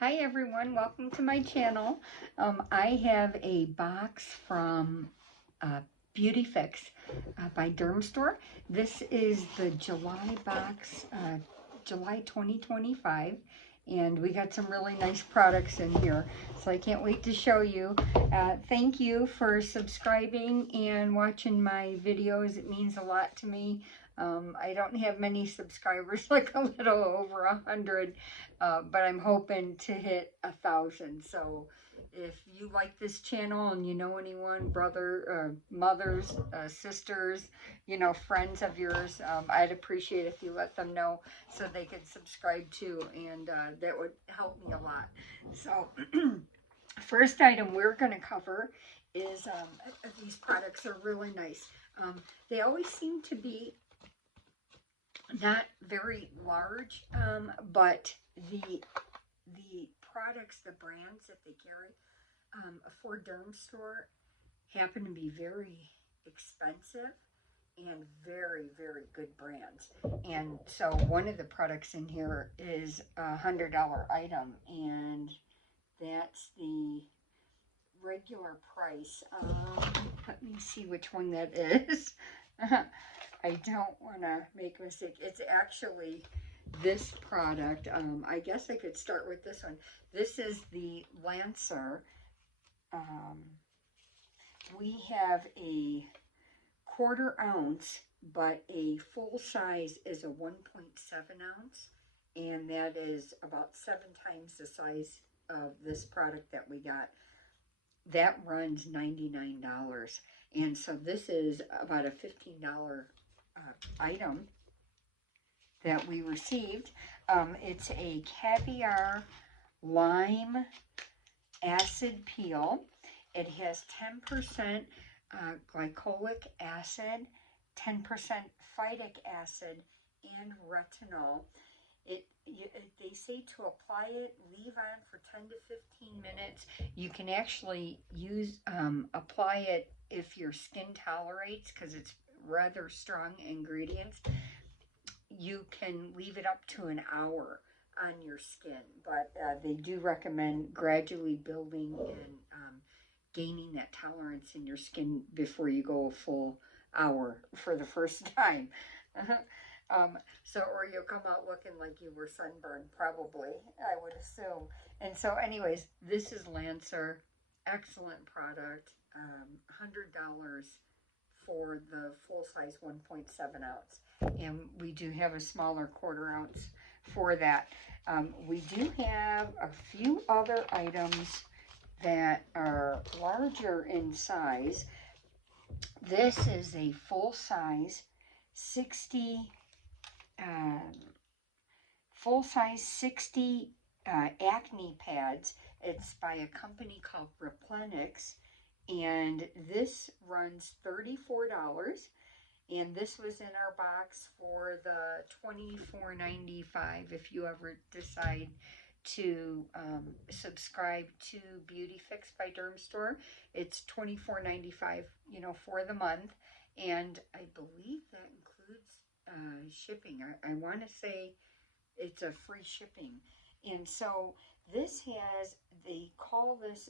Hi everyone, welcome to my channel. I have a box from Beautyfix by Dermstore. This is the July box, July 2025, and we got some really nice products in here, so I can't wait to show you. Thank you for subscribing and watching my videos. It means a lot to me. I don't have many subscribers, like a little over 100, but I'm hoping to hit 1,000. So if you like this channel and you know anyone, brother, mothers, sisters, friends of yours, I'd appreciate if you let them know so they could subscribe too, and that would help me a lot. So first item we're going to cover is these products are really nice. They always seem to be not very large, but the products, the brands that they carry for Dermstore happen to be very expensive and very, very good brands. And so one of the products in here is a $100 item, and that's the regular price. Let me see which one that is. I don't want to make a mistake. It's actually this product. I guess I could start with this one. This is the Lancer. We have a 1/4 ounce, but a full size is a 1.7 ounce, and that is about 7 times the size of this product that we got. That runs $99, and so this is about a $15 item that we received. It's a caviar lime acid peel. It has 10% glycolic acid, 10% phytic acid, and retinol. They say to apply it, leave on for 10 to 15 minutes. You can actually apply it if your skin tolerates, because it's rather strong ingredients. You can leave it up to an hour on your skin, but they do recommend gradually building and gaining that tolerance in your skin before you go a full hour for the first time. Or you'll come out looking like you were sunburned, probably, I would assume. And so anyways, this is Lancer. Excellent product. $100 for the full-size 1.7 ounce. And we do have a smaller 1/4 ounce for that. We do have a few other items that are larger in size. This is a full-size 60 acne pads. It's by a company called Replenix, and this runs $34. And this was in our box for the $24.95 if you ever decide to subscribe to Beautyfix by Dermstore. It's $24.95, for the month, and I believe that includes shipping. I want to say it's a free shipping. And so this has, they call this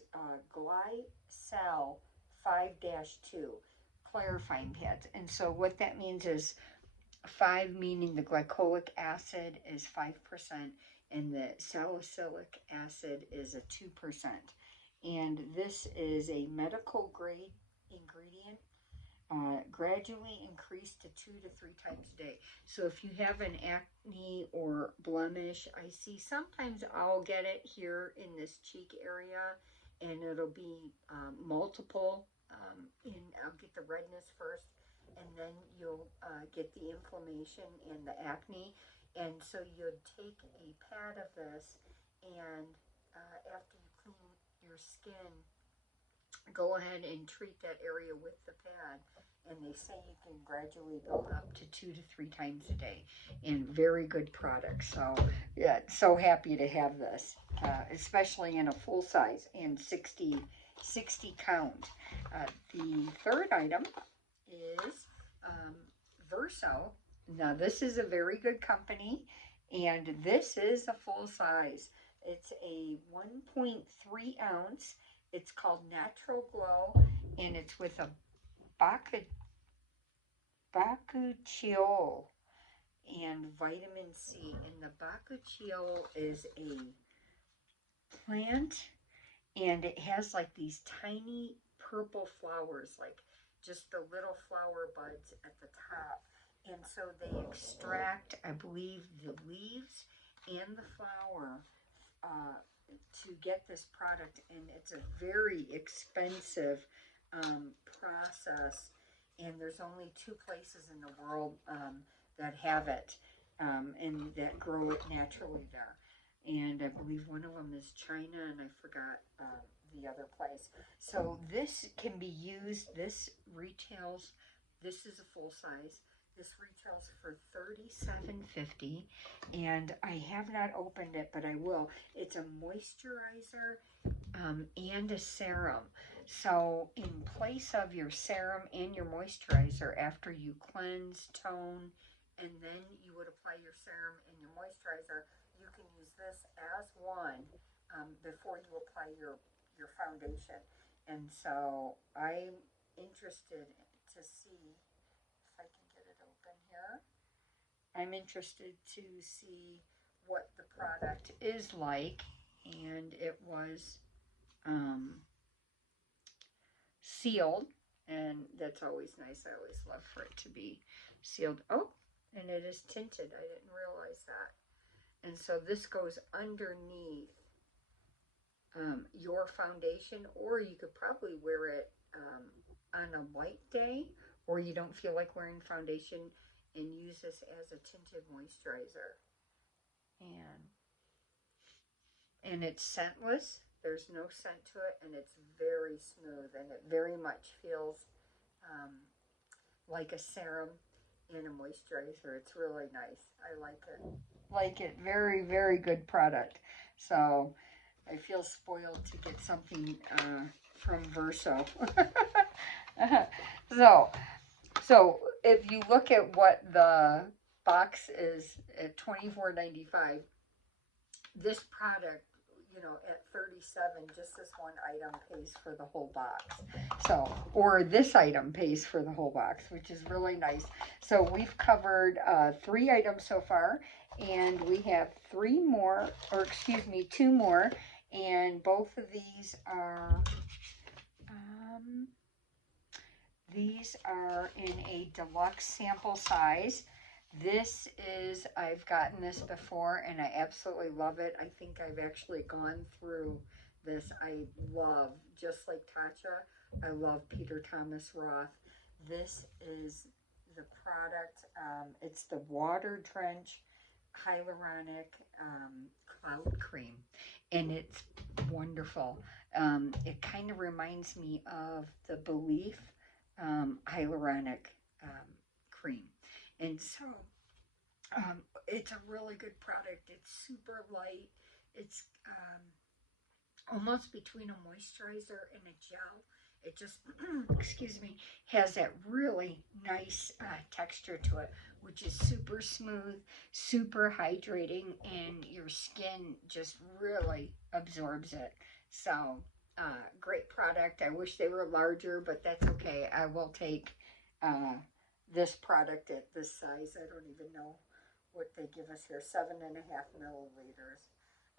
Glycel 5-2 clarifying pads. And so what that means is 5 meaning the glycolic acid is 5% and the salicylic acid is a 2%. And this is a medical grade ingredient, gradually increased to 2 to 3 times a day. So if you have an acne or blemish, I see sometimes I'll get it here in this cheek area, and it'll be multiple. I'll get the redness first, and then you'll get the inflammation and the acne. And so you'd take a pad of this, and after you clean your skin, go ahead and treat that area with the pad. And they say you can gradually build up to 2 to 3 times a day. And very good product. So yeah, so happy to have this, especially in a full size and 60 count. The third item is Verso. Now this is a very good company, and this is a full size. It's a 1.3 ounce. It's called Natural Glow, and it's with a bakuchiol and vitamin C. And the bakuchiol is a plant, and it has like these tiny purple flowers, like just the little flower buds at the top. And so they extract, I believe, the leaves and the flower to get this product, and it's a very expensive process. And there's only 2 places in the world that have it and that grow it naturally there. And I believe one of them is China, and I forgot the other place. So this can be used. This retails. This is a full size. This retails for $37.50, and I have not opened it, but I will. It's a moisturizer and a serum. So in place of your serum and your moisturizer, after you cleanse, tone, and then you would apply your serum and your moisturizer, you can use this as one before you apply your foundation. And so I'm interested to see if I can get it open here. I'm interested to see what the product is like, and it was sealed, and that's always nice. I always love for it to be sealed. Oh, and it is tinted. I didn't realize that. And so this goes underneath your foundation, or you could probably wear it on a light day, or you don't feel like wearing foundation, and use this as a tinted moisturizer. And it's scentless. There's no scent to it, and it's very smooth, and it very much feels like a serum and a moisturizer. It's really nice. I like it. Like it. Very, very good product. So I feel spoiled to get something from Verso. So if you look at what the box is at $24.95, this product, you know, at $37, just this one item pays for the whole box. So, or this item pays for the whole box, which is really nice. So we've covered 3 items so far, and we have 3 more, or excuse me, 2 more, and both of these are in a deluxe sample size. This is, I've gotten this before, and I absolutely love it. I think I've actually gone through this. I love, just like Tatcha, I love Peter Thomas Roth. This is the product. It's the Water Drench Hyaluronic Cloud Cream, and it's wonderful. It kind of reminds me of the Belief hyaluronic cream. And so it's a really good product. It's super light. It's almost between a moisturizer and a gel. It just, excuse me, has that really nice texture to it, which is super smooth, super hydrating, and your skin just really absorbs it. So, great product. I wish they were larger, but that's okay. I will take this product at this size. I don't even know what they give us here. 7.5 milliliters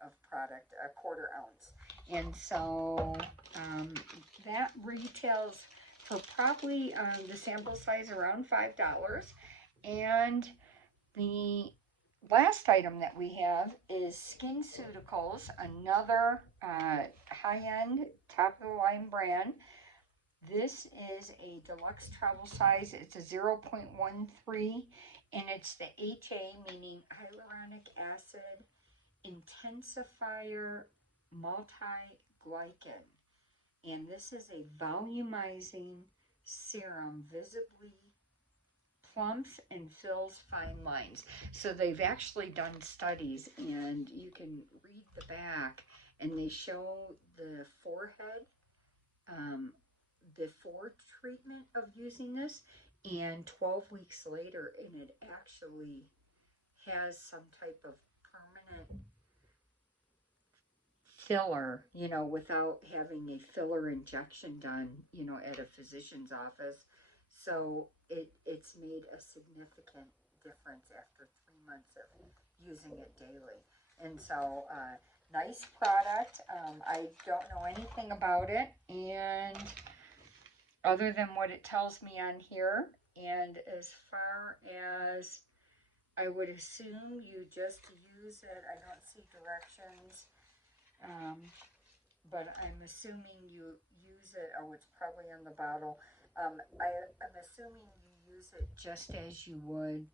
of product, a 1/4 ounce. And so that retails for probably the sample size around $5. And the last item that we have is SkinCeuticals, another high-end, top-of-the-line brand. This is a deluxe travel size. It's a 0.13, and it's the HA, meaning hyaluronic acid intensifier multi-glycan. And this is a volumizing serum, visibly plumps and fills fine lines. So they've actually done studies, and you can read the back, and they show the forehead before treatment of using this, and 12 weeks later, and it actually has some type of permanent filler, you know, without having a filler injection done, you know, at a physician's office. So it's made a significant difference after 3 months of using it daily. And so, nice product. I don't know anything about it, and other than what it tells me on here. And as far as, I would assume you just use it. I don't see directions, but I'm assuming you use it. Oh, it's probably on the bottle. I'm assuming you use it just as you would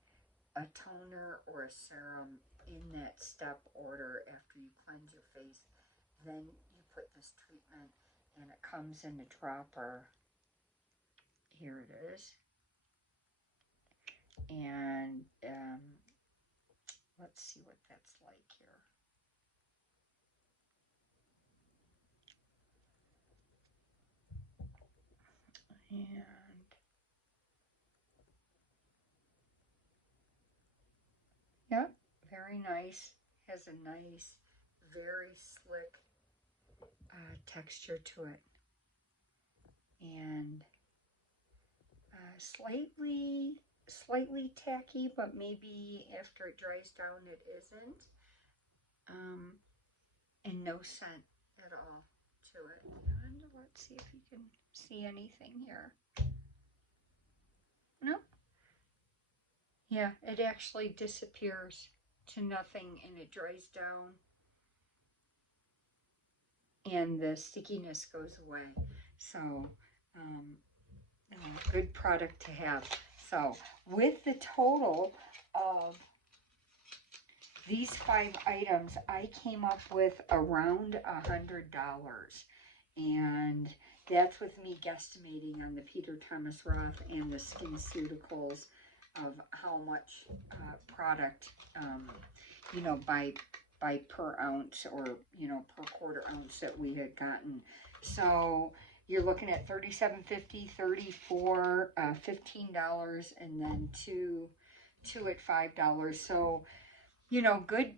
a toner or a serum in that step order. After you cleanse your face, then you put this treatment, and it comes in a dropper. Here it is. And let's see what that's like here. And yep, very nice. Has a nice, very slick texture to it. And slightly tacky, but maybe after it dries down it isn't. And no scent at all to it. And let's see if you can see anything here. No? Yeah, it actually disappears to nothing, and it dries down, and the stickiness goes away. So, good product to have. So, with the total of these 5 items, I came up with around $100, and that's with me guesstimating on the Peter Thomas Roth and the SkinCeuticals of how much product, you know, by per ounce, or, you know, per quarter ounce that we had gotten. So you're looking at $37.50, $34, $15, and then two at $5. So, you know, good